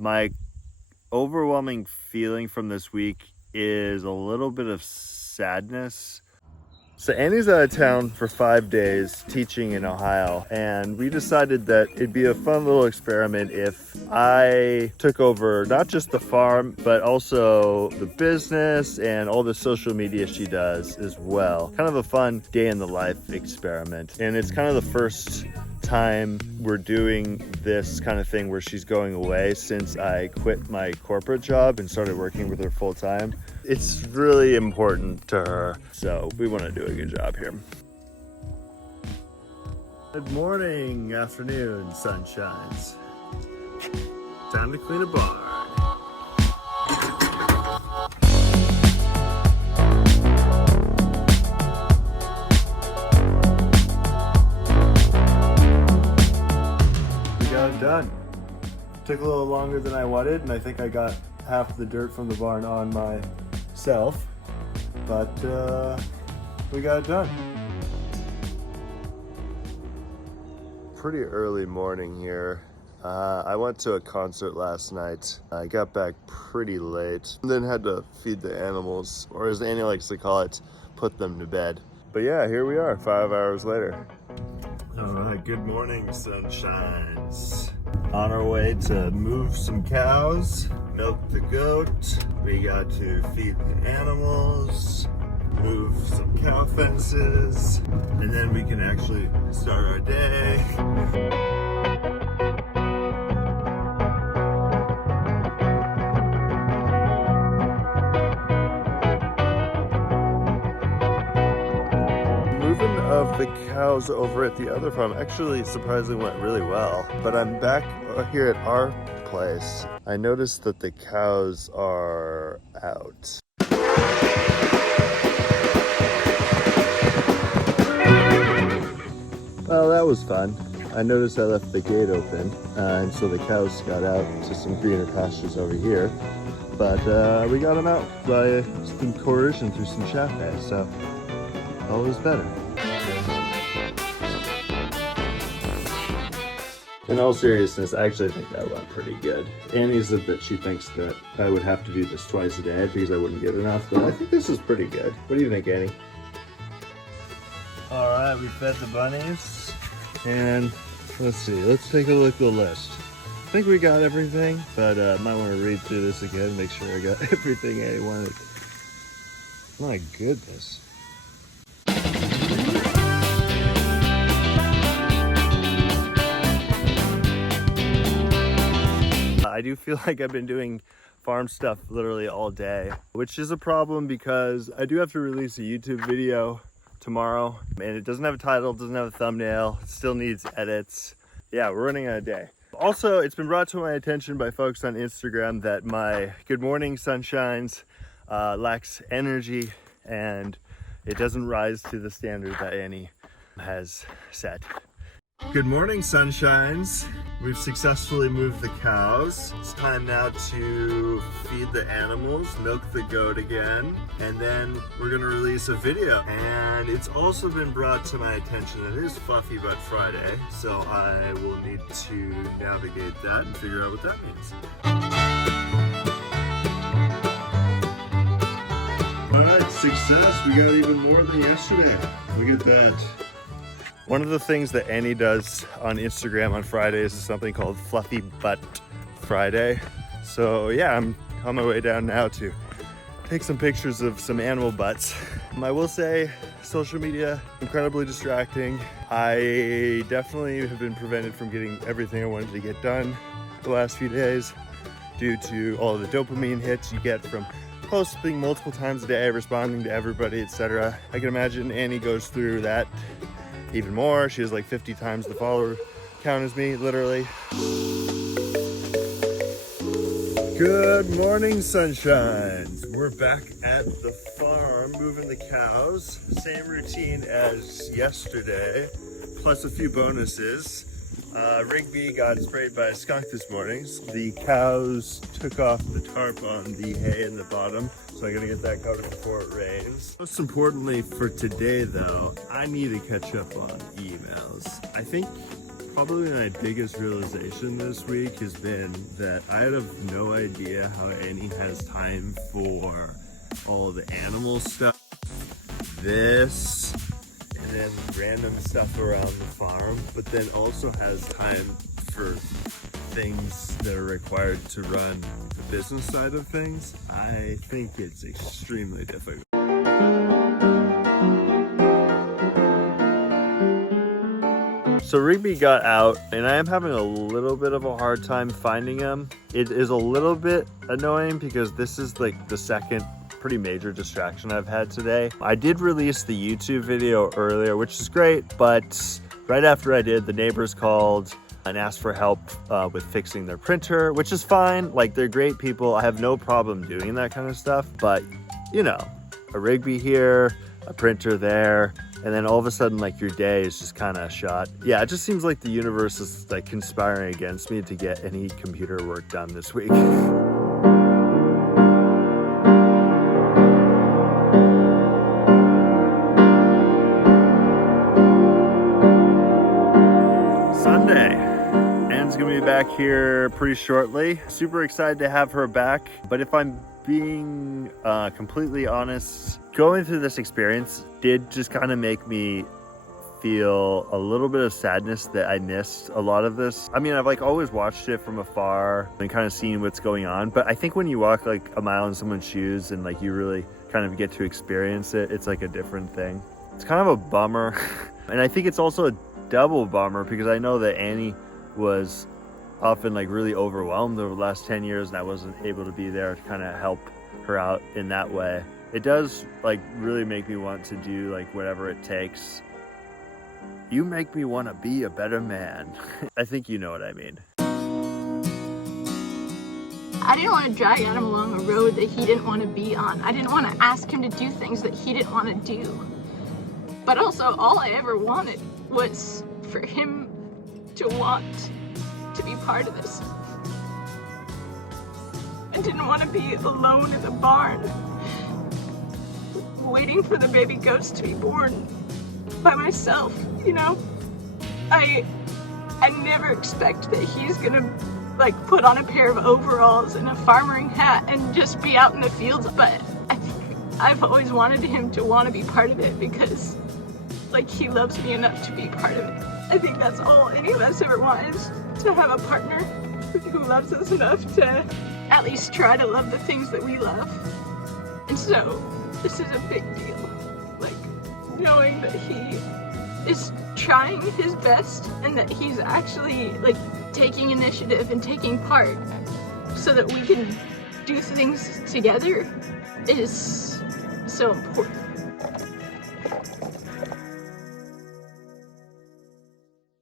My overwhelming feeling from this week is a little bit of sadness. So Annie's out of town for 5 days teaching in Ohio, and we decided that it'd be a fun little experiment if I took over not just the farm, but also the business and all the social media she does as well. Kind of a fun day in the life experiment. And it's kind of the first time we're doing this kind of thing where she's going away since I quit my corporate job and started working with her full time. It's really important to her, so we want to do a good job here. Good morning, afternoon, sunshines. Time to clean a barn. Done. Took a little longer than I wanted, and I think I got half the dirt from the barn on myself, but we got it done. Pretty early morning here. I went to a concert last night. I got back pretty late, and then had to feed the animals, or as Annie likes to call it, put them to bed. But yeah, here we are 5 hours later. All right, good morning, sunshines. On our way to move some cows, milk the goat. We got to feed the animals, move some cow fences, and then we can actually start our day. Of the cows over at the other farm actually surprisingly went really well, but I'm back here at our place. I noticed that the cows are out. Well, that was fun. I noticed I left the gate open, and so the cows got out to some greener pastures over here, but we got them out by some coercion through some chaff hay, so all was better. In all seriousness, I actually think that went pretty good. Annie said that she thinks that I would have to do this twice a day because I wouldn't get enough, but I think this is pretty good. What do you think, Annie? All right, we fed the bunnies, and let's see, let's take a look at the list. I think we got everything, but might want to read through this again, make sure I got everything Annie wanted. My goodness. I do feel like I've been doing farm stuff literally all day, which is a problem because I do have to release a YouTube video tomorrow, and it doesn't have a title, doesn't have a thumbnail, it still needs edits. Yeah, we're running out of day. Also, it's been brought to my attention by folks on Instagram that my Good Morning Sunshines lacks energy, and it doesn't rise to the standard that Annie has set. Good morning, sunshines. We've successfully moved the cows. It's time now to feed the animals, milk the goat again, and then we're gonna release a video. And it's also been brought to my attention that it is Fluffy Butt Friday, so I will need to navigate that and figure out what that means. All right, success. We got even more than yesterday. Look at that. One of the things that Annie does on Instagram on Fridays is something called Fluffy Butt Friday. So yeah, I'm on my way down now to take some pictures of some animal butts. I will say social media, incredibly distracting. I definitely have been prevented from getting everything I wanted to get done the last few days due to all the dopamine hits you get from posting multiple times a day, responding to everybody, etc. I can imagine Annie goes through that even more. She has like 50 times the follower count as me, literally. Good morning, sunshines. We're back at the farm moving the cows. Same routine as yesterday, plus a few bonuses. Rigby got sprayed by a skunk this morning. The cows took off the tarp on the hay in the bottom, so I'm gonna get that covered before it rains. Most importantly for today though, I need to catch up on emails. I think Probably my biggest realization this week has been that I have no idea how Annie has time for all the animal stuff, this, and then random stuff around the farm, but then also has time for things that are required to run the business side of things. I think it's extremely difficult. So Rigby got out and I am having a little bit of a hard time finding him. It is a little bit annoying because this is like the second pretty major distraction I've had today. I did release the YouTube video earlier, which is great, but right after I did, the neighbors called and asked for help with fixing their printer, which is fine. Like, they're great people. I have no problem doing that kind of stuff, but you know, a Rigby here, a printer there, and then all of a sudden, like, your day is just kind of shot. Yeah, it just seems like the universe is like conspiring against me to get any computer work done this week. Sunday. Anne's gonna be back here pretty shortly. Super excited to have her back, but if I'm being completely honest, going through this experience did just kind of make me feel a little bit of sadness that I missed a lot of this. I mean, I've like always watched it from afar and kind of seen what's going on, but I think when you walk like a mile in someone's shoes and like you really kind of get to experience it, it's like a different thing. It's kind of a bummer. And I think it's also a double bummer because I know that Annie was often like really overwhelmed over the last 10 years and I wasn't able to be there to kind of help her out in that way. It does like really make me want to do like whatever it takes. You make me want to be a better man. I think you know what I mean. I didn't want to drag Adam along a road that he didn't want to be on. I didn't want to ask him to do things that he didn't want to do. But also, all I ever wanted was for him to want to be part of this. I didn't want to be alone in the barn, waiting for the baby goats to be born by myself, you know? I never expect that he's gonna like put on a pair of overalls and a farmering hat and just be out in the fields, but I think I've always wanted him to want to be part of it because like he loves me enough to be part of it. I think that's all any of us ever want, is to have a partner who loves us enough to at least try to love the things that we love. And so this is a big deal, like knowing that he is trying his best and that he's actually like taking initiative and taking part so that we can do things together is so important.